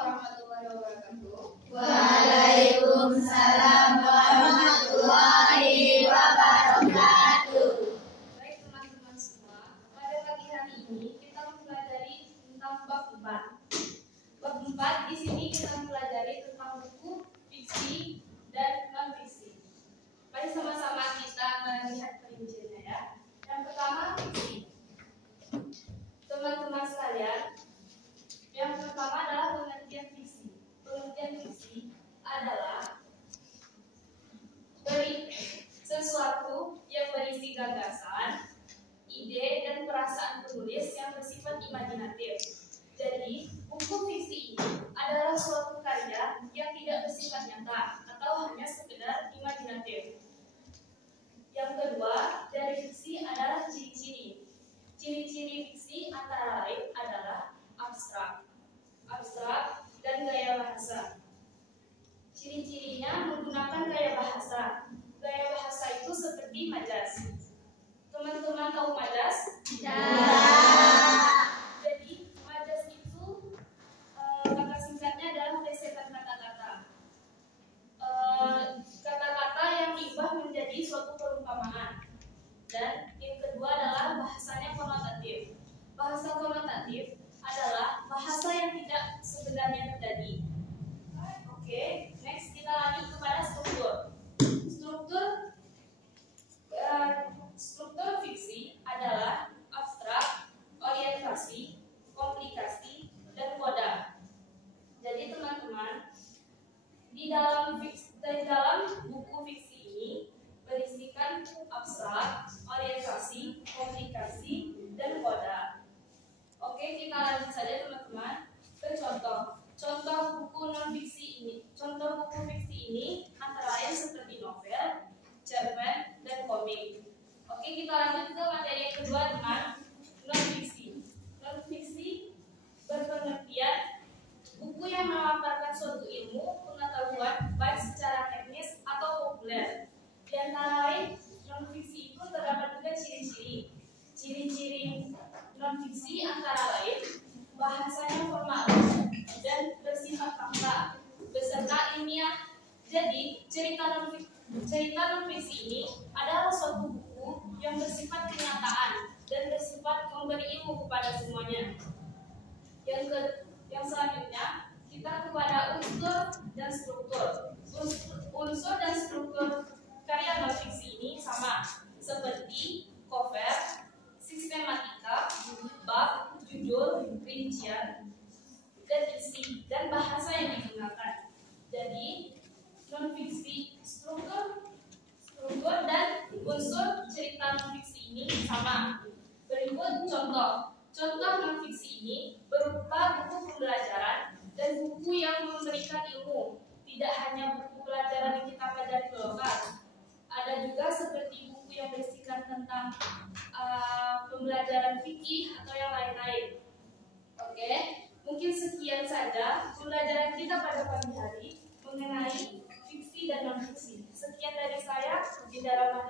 warahmatullahi wabarakatuh. Waalaikumsalam warahmatullahi wabarakatuh. Baik teman-teman semua, pada pagi hari ini kita mempelajari tentang bab 4. Bab 4 di sini kita mempelajari tentang buku fiksi dan non-fiksi. Mari sama-sama kita melihat perinciannya ya. Yang pertama fiksi. Teman-teman sekalian, yang pertama adalah pengertian fiksi. Pengertian fiksi adalah sesuatu yang berisi gagasan, ide, dan perasaan penulis yang bersifat imajinatif. Jadi, buku fiksi ini adalah suatu karya yang tidak bersifat nyata atau hanya sekedar imajinatif. Yang kedua, dari fiksi adalah ciri-ciri. Ciri-ciri fiksi antara lain adalah abstrak dan gaya bahasa. Ciri-cirinya menggunakan gaya bahasa. Gaya bahasa itu seperti majas. Teman-teman tahu majas? Jadi majas itu kata singkatnya adalah plesetan kata-kata. Kata-kata yang diubah menjadi suatu perumpamaan. Dan yang kedua adalah bahasanya konotatif. Bahasa konotatif adalah bahasa yang tidak sebenarnya terjadi. Oke, next kita lanjut kepada struktur. Struktur fiksi adalah abstrak, orientasi, komplikasi, dan koda. Jadi teman-teman, di dalam buku fiksi ini berisikan abstrak, orientasi, komplikasi, dan koda. Oke, kita lanjut saja teman-teman ke contoh. Contoh buku non-fiksi ini. Contoh buku fiksi ini antara lain seperti novel, cerpen, dan komik. Oke, kita lanjut ke materi yang kedua dengan non-fiksi. Non-fiksi berpengertian buku yang memaparkan suatu ilmu, pengetahuan baik secara teknis atau populer. Di antara lain non-fiksi itu terdapat juga ciri-ciri. Ciri-ciri non-fiksi antara lain bahasanya formal dan bersifat fakta beserta ilmiah. Jadi cerita non-fiksi ini adalah suatu buku yang bersifat kenyataan dan bersifat memberi ilmu kepada semuanya. Yang selanjutnya kita kepada unsur dan struktur. Unsur dan struktur karya non-fiksi ini sama seperti cover, sistematika, bab, judul, rincian, dan isi dan bahasa yang digunakan. Jadi non-fiksi struktur dan unsur cerita non-fiksi ini sama. Berikut contoh. Contoh non-fiksi ini berupa buku pembelajaran dan buku yang memberikan ilmu. Tidak hanya buku pelajaran yang kita pelajari di lokal. Ada juga seperti buku yang berisikan tentang pembelajaran fikih atau yang lain-lain. Oke, mungkin sekian saja pembelajaran kita pada pagi hari mengenai fiksi dan non-fiksi. Sekian dari saya di dalam